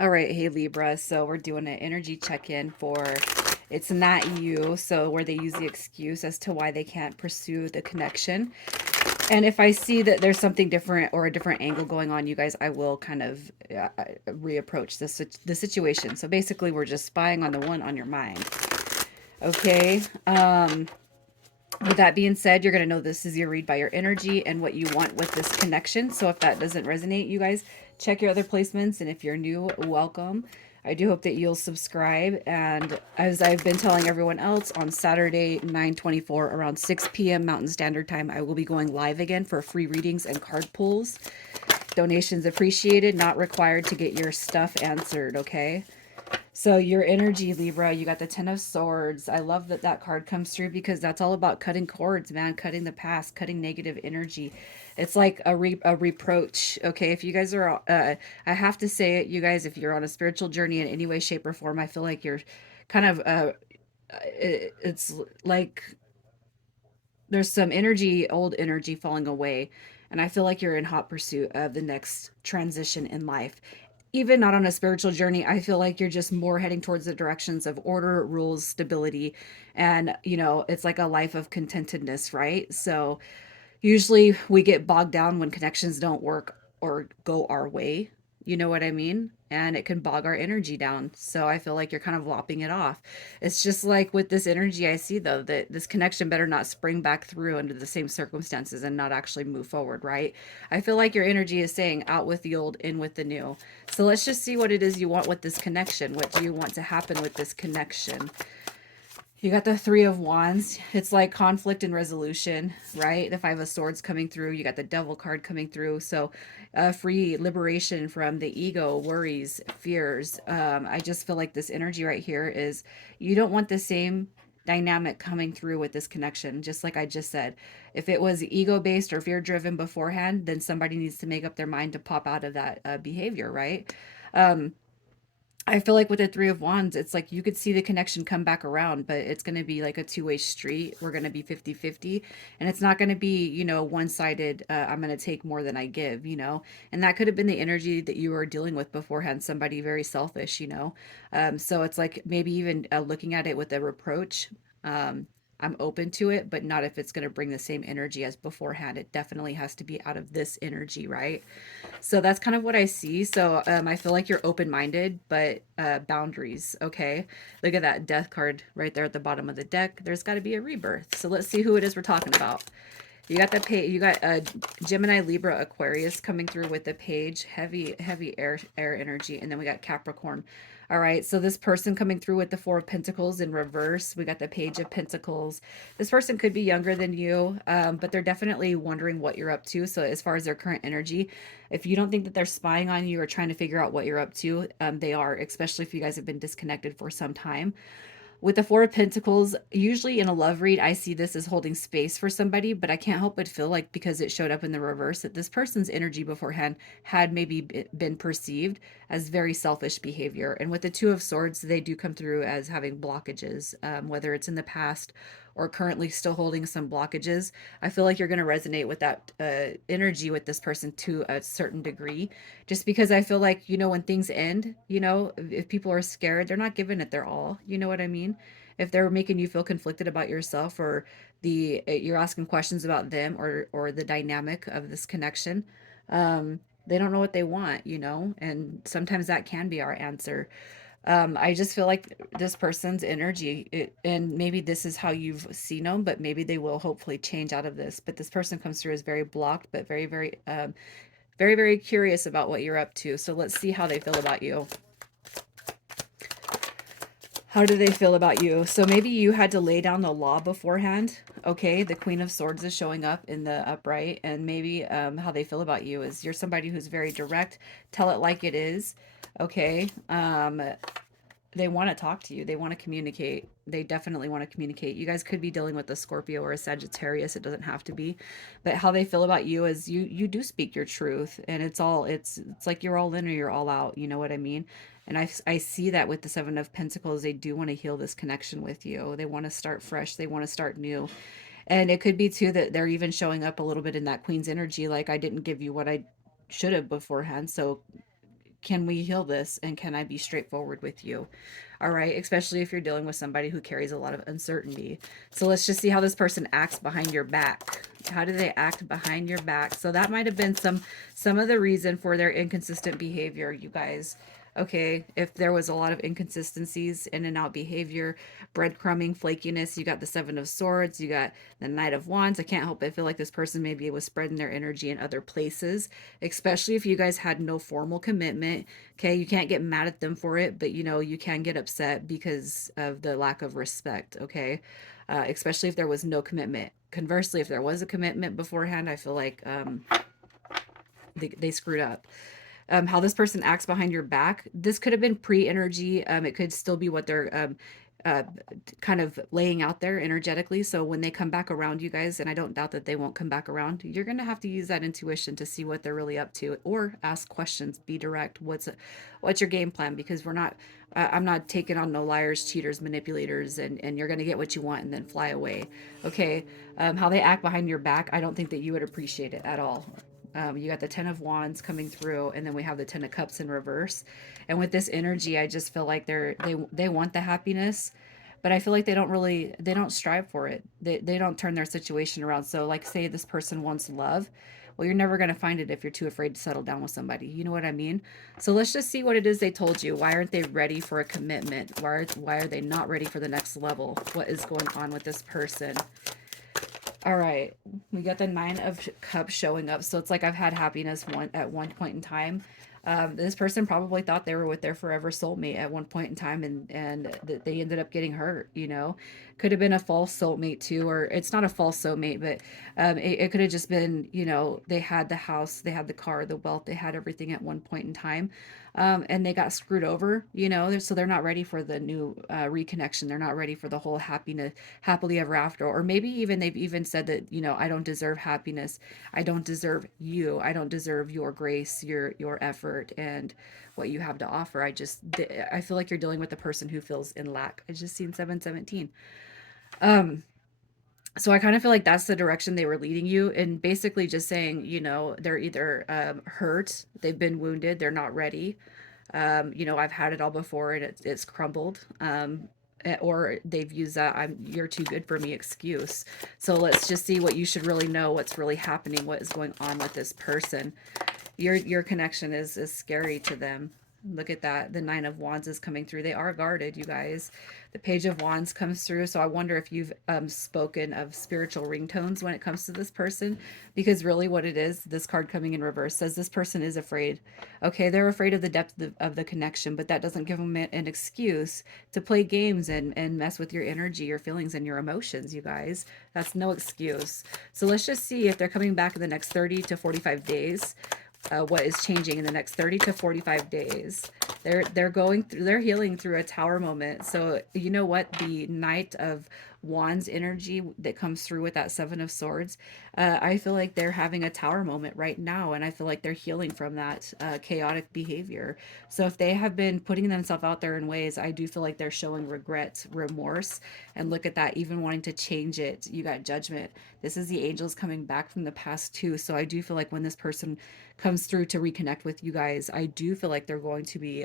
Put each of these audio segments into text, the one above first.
All right, hey Libra. So we're doing an energy check-in for it's not you. So where they use the excuse as to why they can't pursue the connection. And if I see that there's something different or a different angle going on, you guys, I will kind of reapproach the situation. So basically, we're just spying on the one on your mind. Okay. With that being said, you're going to know this is your read by your energy and what you want with this connection. So if that doesn't resonate, you guys check your other placements. And if you're new, welcome. I do hope that you'll subscribe. And as I've been telling everyone else, on Saturday, 9/24, around 6 p.m. Mountain Standard Time, I will be going live again for free readings and card pulls. Donations appreciated, not required to get your stuff answered, okay? So your energy, Libra, you got the Ten of Swords. I love that that card comes through because that's all about cutting cords, man, cutting the past, cutting negative energy. It's like a reproach. Okay, if you guys are, I have to say it, you guys, if you're on a spiritual journey in any way, shape, or form, I feel like you're kind of, it's like there's some energy, old energy falling away. And I feel like you're in hot pursuit of the next transition in life. Even not on a spiritual journey, I feel like you're just more heading towards the directions of order, rules, stability. And, it's like a life of contentedness, right? So usually we get bogged down when connections don't work or go our way. You know what I mean? And it can bog our energy down. So I feel like you're kind of lopping it off. It's just like with this energy I see though, that this connection better not spring back through under the same circumstances and not actually move forward, right? I feel like your energy is saying out with the old, in with the new. So let's just see what it is you want with this connection. What do you want to happen with this connection? You got the Three of Wands. It's like conflict and resolution, right? The Five of Swords coming through. You got the Devil card coming through. So, free liberation from the ego, worries, fears. I just feel like this energy right here is you don't want the same dynamic coming through with this connection. Just like I just said, if it was ego based or fear driven beforehand, then somebody needs to make up their mind to pop out of that behavior, right? Um, I feel like with the Three of Wands, it's like you could see the connection come back around, but it's going to be like a two-way street. We're going to be 50-50, and it's not going to be, one-sided, I'm going to take more than I give. And that could have been the energy that you were dealing with beforehand, somebody very selfish. So it's like maybe even looking at it with a reproach. Um, I'm open to it, but not if it's going to bring the same energy as beforehand. It definitely has to be out of this energy, right? So that's kind of what I see. So I feel like you're open minded, but boundaries. Okay. Look at that death card right there at the bottom of the deck. There's got to be a rebirth. So let's see who it is we're talking about. You got the page. You got Gemini, Libra, Aquarius coming through with the page. Heavy, heavy air energy, and then we got Capricorn. All right, so this person coming through with the Four of Pentacles in reverse. We got the Page of Pentacles. This person could be younger than you, but they're definitely wondering what you're up to. So as far as their current energy, if you don't think that they're spying on you or trying to figure out what you're up to, they are, especially if you guys have been disconnected for some time. With the Four of Pentacles, usually in a love read, I see this as holding space for somebody, but I can't help but feel like because it showed up in the reverse, that this person's energy beforehand had maybe been perceived as very selfish behavior. And with the Two of Swords, they do come through as having blockages, whether it's in the past or currently still holding some blockages. I feel like you're going to resonate with that energy with this person to a certain degree, just because I feel like, when things end, if people are scared, they're not giving it their all. You know what I mean? If they're making you feel conflicted about yourself, or you're asking questions about them, or the dynamic of this connection, they don't know what they want, and sometimes that can be our answer. I just feel like this person's energy, and maybe this is how you've seen them, but maybe they will hopefully change out of this. But this person comes through as very blocked, but very, very, very, very curious about what you're up to. So let's see how they feel about you. How do they feel about you? So maybe you had to lay down the law beforehand. Okay, the Queen of Swords is showing up in the upright, and maybe how they feel about you is you're somebody who's very direct, tell it like it is. Okay, they want to talk to you. They want to communicate. They definitely want to communicate. You guys could be dealing with a Scorpio or a Sagittarius. It doesn't have to be. But how they feel about you is you do speak your truth, and it's like you're all in or you're all out. You know what I mean? And I see that with the Seven of Pentacles. They do want to heal this connection with you. They want to start fresh. They want to start new. And it could be too that they're even showing up a little bit in that Queen's energy, like I didn't give you what I should have beforehand. So can we heal this, and can I be straightforward with you? All right, especially if you're dealing with somebody who carries a lot of uncertainty. So let's just see how this person acts behind your back. How do they act behind your back? So that might have been some of the reason for their inconsistent behavior, you guys. Okay, if there was a lot of inconsistencies, in and out behavior, breadcrumbing, flakiness, you got the Seven of Swords, you got the Knight of Wands. I can't help but feel like this person maybe was spreading their energy in other places, especially if you guys had no formal commitment. Okay, you can't get mad at them for it, but you know, you can get upset because of the lack of respect. Okay, especially if there was no commitment. Conversely, if there was a commitment beforehand, I feel like they screwed up. How this person acts behind your back. This could have been pre energy. It could still be what they're uh, kind of laying out there energetically. So when they come back around, you guys, and I don't doubt that they won't come back around, you're going to have to use that intuition to see what they're really up to, or ask questions, be direct. What's your game plan? Because we're not, I'm not taking on no liars, cheaters, manipulators, and you're going to get what you want and then fly away. Okay. How they act behind your back, I don't think that you would appreciate it at all. You got the Ten of Wands coming through, and then we have the Ten of Cups in reverse. And with this energy, I just feel like they want the happiness, but I feel like they don't strive for it. They don't turn their situation around. So, like, say this person wants love. Well, you're never going to find it if you're too afraid to settle down with somebody. You know what I mean? So let's just see what it is they told you. Why aren't they ready for a commitment? Why are they not ready for the next level? What is going on with this person? All right, we got the Nine of Cups showing up. So it's like I've had happiness at one point in time. This person probably thought they were with their forever soulmate at one point in time, and they ended up getting hurt. You know, could have been a false soulmate too, or it's not a false soulmate, but it could have just been, you know, they had the house, they had the car, the wealth, they had everything at one point in time, and they got screwed over. You know, so they're not ready for the new reconnection. They're not ready for the whole happiness, happily ever after, or maybe even they've even said that, you know, I don't deserve happiness, I don't deserve you, I don't deserve your grace, your effort, and what you have to offer. I feel like you're dealing with a person who feels in lack. I just seen 717. So I kind of feel like that's the direction they were leading you, and basically just saying, you know, they're either hurt, they've been wounded, they're not ready. You know, I've had it all before, and it's crumbled. Or they've used that you're too good for me excuse. So let's just see what you should really know, what's really happening, what is going on with this person. Your connection is scary to them. Look at that. The Nine of Wands is coming through. They are guarded, you guys. The Page of Wands comes through. So I wonder if you've spoken of spiritual ringtones when it comes to this person. Because really what it is, this card coming in reverse says this person is afraid. Okay, they're afraid of the depth of the connection, but that doesn't give them an excuse to play games and mess with your energy, your feelings, and your emotions, you guys. That's no excuse. So let's just see if they're coming back in the next 30 to 45 days. What is changing in the next 30 to 45 days. They're healing through a tower moment. So you know what, the Knight of Wands energy that comes through with that Seven of Swords, I feel like they're having a tower moment right now, and I feel like they're healing from that chaotic behavior. So if they have been putting themselves out there in ways, I do feel like they're showing regret, remorse, and look at that, even wanting to change it. You got Judgment. This is the angels coming back from the past too. So I do feel like when this person comes through to reconnect with you guys, I do feel like they're going to be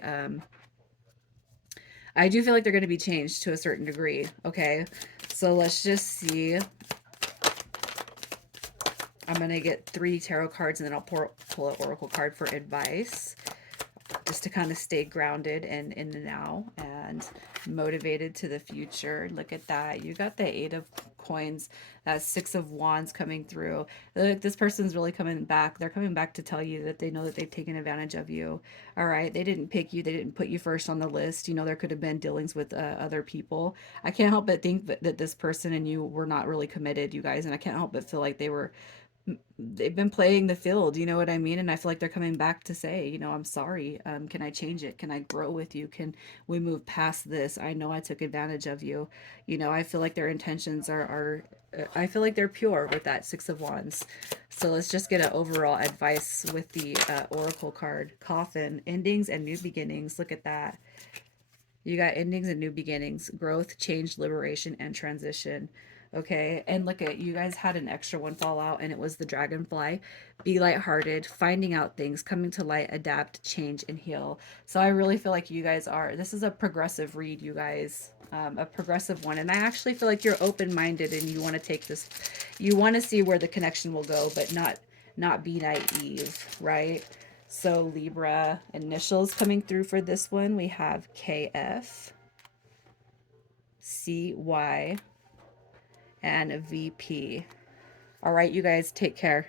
I do feel like they're going to be changed to a certain degree. Okay, so let's just see. I'm going to get 3 tarot cards, and then I'll pull an oracle card for advice, just to kind of stay grounded and in the now and motivated to the future. Look at that. You got the 8 of coins, that 6 of wands coming through. This person's really coming back. They're coming back to tell you that they know that they've taken advantage of you. All right, they didn't pick you, they didn't put you first on the list. You know, there could have been dealings with other people. I can't help but think that this person and you were not really committed, you guys, and I can't help but feel like they've been playing the field, you know what I mean? And I feel like they're coming back to say, you know, I'm sorry. Can I change it? Can I grow with you? Can we move past this? I know I took advantage of you. You know, I feel like their intentions I feel like they're pure with that 6 of wands. So let's just get an overall advice with the oracle card. Coffin, endings and new beginnings. Look at that. You got endings and new beginnings, growth, change, liberation, and transition. Okay. And look at you guys had an extra one fall out, and it was the dragonfly. Be lighthearted, finding out things, coming to light, adapt, change, and heal. So I really feel like you guys are, this is a progressive read, you guys, a progressive one. And I actually feel like you're open-minded and you want to take this, you want to see where the connection will go, but not be naive, right? So Libra initials coming through for this one. We have KF, CY, and VP. All right, you guys, take care.